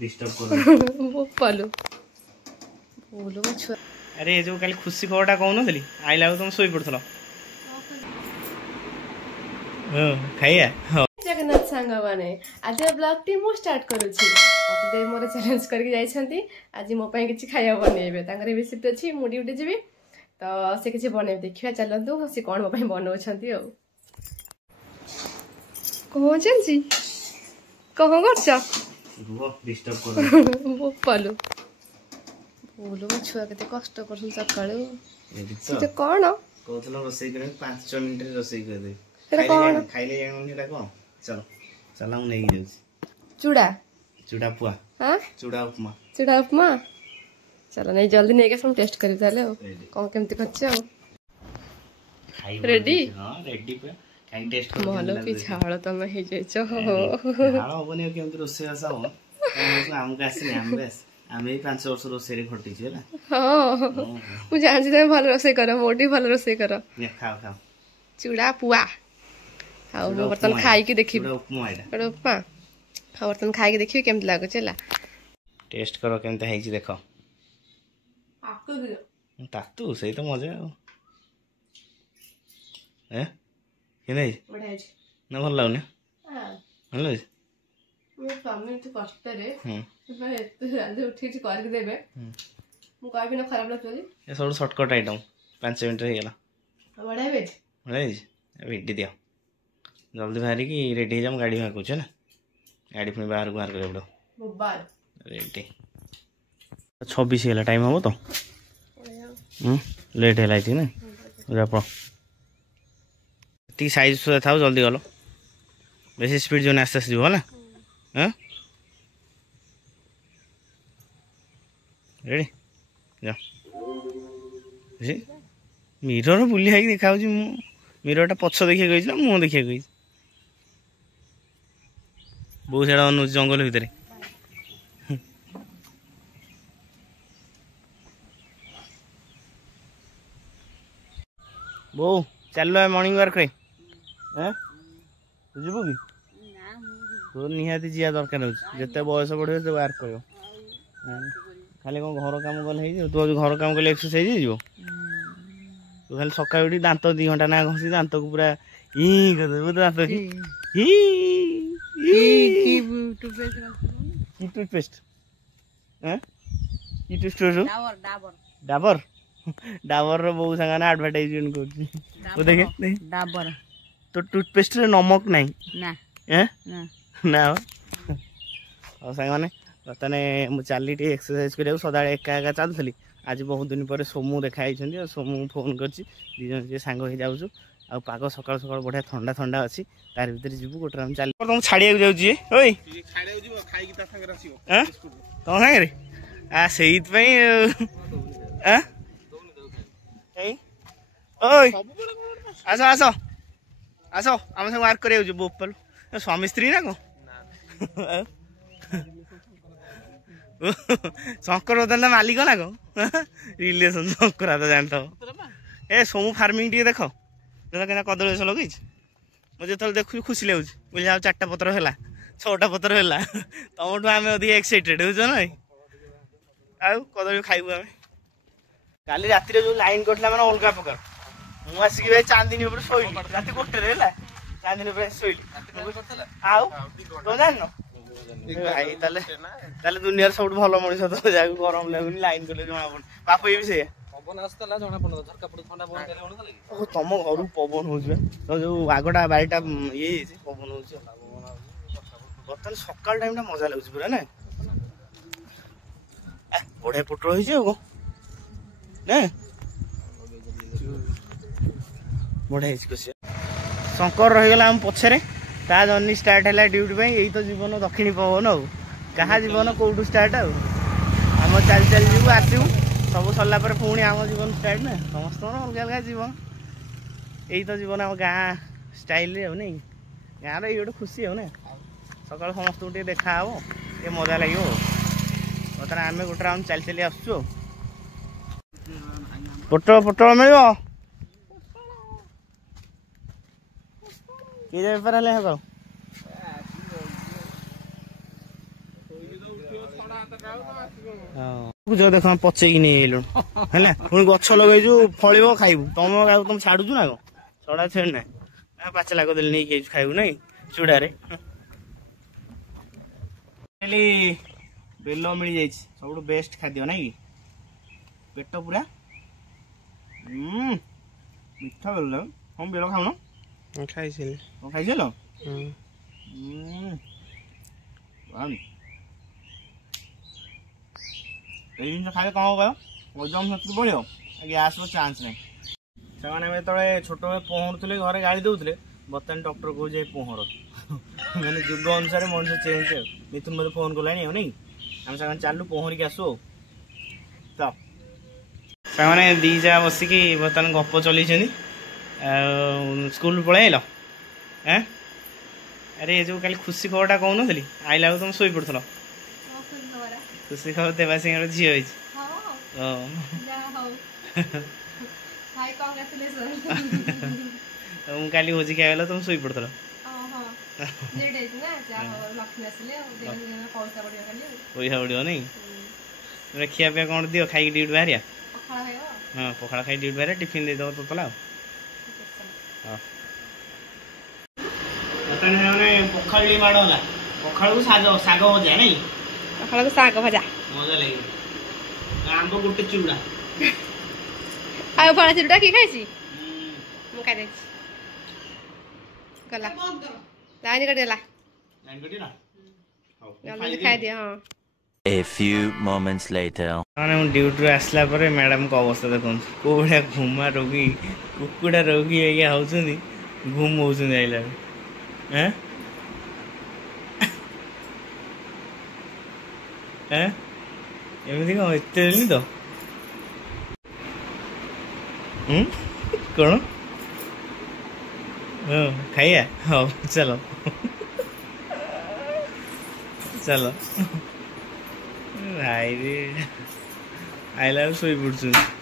Disturb करो बोपालो बोलो मो छुआ अरे ये जो कल खुशी खबरटा कहून आइला तुम शोई पड़ल खाइया जगन्नाथ सांग मैंने आज ब्लॉग टी मु स्टार्ट करुछि दे मोर चैलेंज करके जाइछंती आज मो पई किछि खाइया बनेबे तांकर रेसिपी अछि मु ड्यूटी जेबी तो से किछि बनेबे देखिया चलंतु से कोन मो पई बनौछंती ओ कहो चलछि कहो करछ डिस्टर्ब करो बोपालो बोलो मो छुआ केते कष्ट करछन सकाळु से कोन कहतलो रोसई करे 5 मिनिट रे रोसई कर दे खाइले जानो सेटा को चलो चला हम नहीं जाऊ चूड़ा चूड़ा पुआ हां चूड़ा उपमा चलो नहीं जल्दी नहीं के हम टेस्ट करि ताले कोन केमती खच्छ रेडी हां रेडी पे काई टेस्ट कर मोहलो की छाळ तमे हे जे छ हां होबने केमती रोसई आसा हो हम गासी हम बेस आमे 5 वर्ष रोसई रे खटी छी होला हां मु जान छी तमे भलो रोसई करो मोटी भलो रोसई करो खाओ खाओ चूड़ा पुआ आ बर्तन खाई के देखि उपमा एटा उपमा आ बर्तन खाई के देखि केमती लागो चला टेस्ट करो केमती है छी देखो आपको दियो तातू सही तो मजा है के नहीं बढ़ाई ना भल लागने हां भल लाग मु स्वामी तो कष्ट रे मैं एते जल्दी उठी छी कर के देबे मु कहबी ना खराब लागतो ये सब शॉर्टकट आइटम 5 मिनट रे गेला बढ़ाई भिडी दियो जल्दी बाहरी की रेडी हो जाम गाड़ी में कुछ है ना गाड़ी फिर बाहर बाहर करे पड़ो मोबाइल रेडी 26 हेला टाइम हो तो लेट हेला थी ना जा पड़ो ती साइज सुधा थाओ जल्दी गलो बेसी स्पीड जो आस्ते आस्ते जीव ना हाँ रेडी जा मिरर बुली है देखा मिररटा पछ देखिए गई मुह देखिए गई बहुत सारा अनु जंगल भितर बो चल मॉर्निंग वर्क रे बुझबू कि तो निहाती जिया दरकार जिते बयस बढ़े तो वर्क कर खाली कौन घर काम कले तू घर काम कले एक्सरसाइज हो तू खाली सकाळ उठी दांत 2 घंटा ना घसी दांत को पूरा ई कर दांत की टूथपेस्ट की टूथपेस्ट डाबर डाबर रो बहुत संगा ना एडवर्टाइजमेंट कर वो देखे डाबर तो टूथपेस्ट रे नमक नहीं ना ना ना और संग माने बर्तने मु चली टी एक्सरसाइज करिया सदा एका एका चलथली आज बहुत दिन पर सोमू देखाई सोमू फोन करछि दिजन जे सांग हो जाउछु आ पाग सकाळ सकाळ बढ़िया ठंडा ठंडा अछि तार भीतर जीवु गोटे हम चल तुम छाड़िया जाउ छी ओई छाड़िया जीव खाई की ता संग रसियो हैं तो संग रे आ सेहित पई हैं एई ओई आसो आसो आसो हम संग वर्क करिया जो बोपल स्वामी स्त्री ना को शंकर बदल मालिक ना को रिलेशन शंकर तो जानता ए सोमू फार्मिंग टी देख के कदली गछ लगे मुझे जो देखु खुशी लगे बुझे 4टा पत्र है 6टा पत्र है तुम आम अधिक एक्साइटेड हो ना आउ कदली खाइबू आम काली राति जो लाइन कटला मैंने अलग प्रकार मुझे आसिक भाई चांदनी शोली राति 1 चांदनी शोली आउ तो जान भाई ताले दुनिया सब भल मनीष तो जा गरम लगुनि लाइन कले जना पाप ये भी से पवन आस्तला जना पन झरका पड़ ठंडा पवन देले होन लगे ओ तम घर पवन होछ तो जो आगटा बारीटा ये पवन होछ बर्तन सकाल टाइम टा मजा लागछ पूरा ना बड़े पुटर होई जे को ना बड़े हिच को शंकर रही गला हम पछरे ता जर्नी स्टार्ट है ड्यूटी पे यही तो जीवन दक्षिणी पवन आ क्या जीवन कौटू स्टार्ट आम चल चल जीव आसू सब सरला पुणी आम जीवन स्टार्ट ना समस्त अलग अलग जीवन यही तो जीवन आम गाँ स्टाइल नहीं गाँव ये गोटे खुशी हो ना सकाल समस्त को देखा हे ये मजा लगे बर्तमान आम गोटे राउंड चल चली आसु पोटल पोटल मिल कि बेपार हेल्ला जो देख पचेक नहीं आइलु है पुणी गछ लगे फल खाइबू तुम छाड़ू ना छड़ा छेड़ ना पाचला कदली नहीं खाइबू ना चूड़ारे बेल मिल जाए सब बेस्ट खाद्य ना कि पेट पूरा मीठा बेल हम बेल खाऊ खाई खाइल जिन खाए कौन कह वजन शक्ति बढ़ गैस चान्स ना से छोट पहुँचुले घरे गाड़ी दौले बर्तमान डॉक्टर कहे पहर मैंने जुग अनुसार मनुष्य चेंज मिथुन मत फोन कला नहीं आम से चलू पहरिक आसू तो से दी जा बसिक बर्तमान गप चल स्कूल पलैल अरे जो कल खुशी खबरटा कहून आईला तुम शोई पड़ल खुशी खबर देवा सिंह झी मुझे काली भोजी खाइल तुम शोई पड़ल पैसा बढ़ नहीं खिया पिया कौन दियो खाई ड्यूटी बाहर हाँ पखाड़ खाई ड्यूटी बाहर टिफिन दे दो तोला पखाड़ी माड़ है पखाड़ को साग साग भजा नहीं पखाड़ को साग भजा मजा लगे आंब गोटे चूड़ा आ फड़ा चूड़ा की खाई मु खाई गला लाइन कटिला जल्दी खाई दिया हाँ A few moments later. मैंने ड्यूटी आसला पर मैडम को अवस्था देखो को भाया घुमा रोगी कुकुड़ा रोगी होती घुम होती आइला एमती कौन एत तो कौन हाँ खाइया हाँ चलो चलो भाई रे आइला शोई पड़छ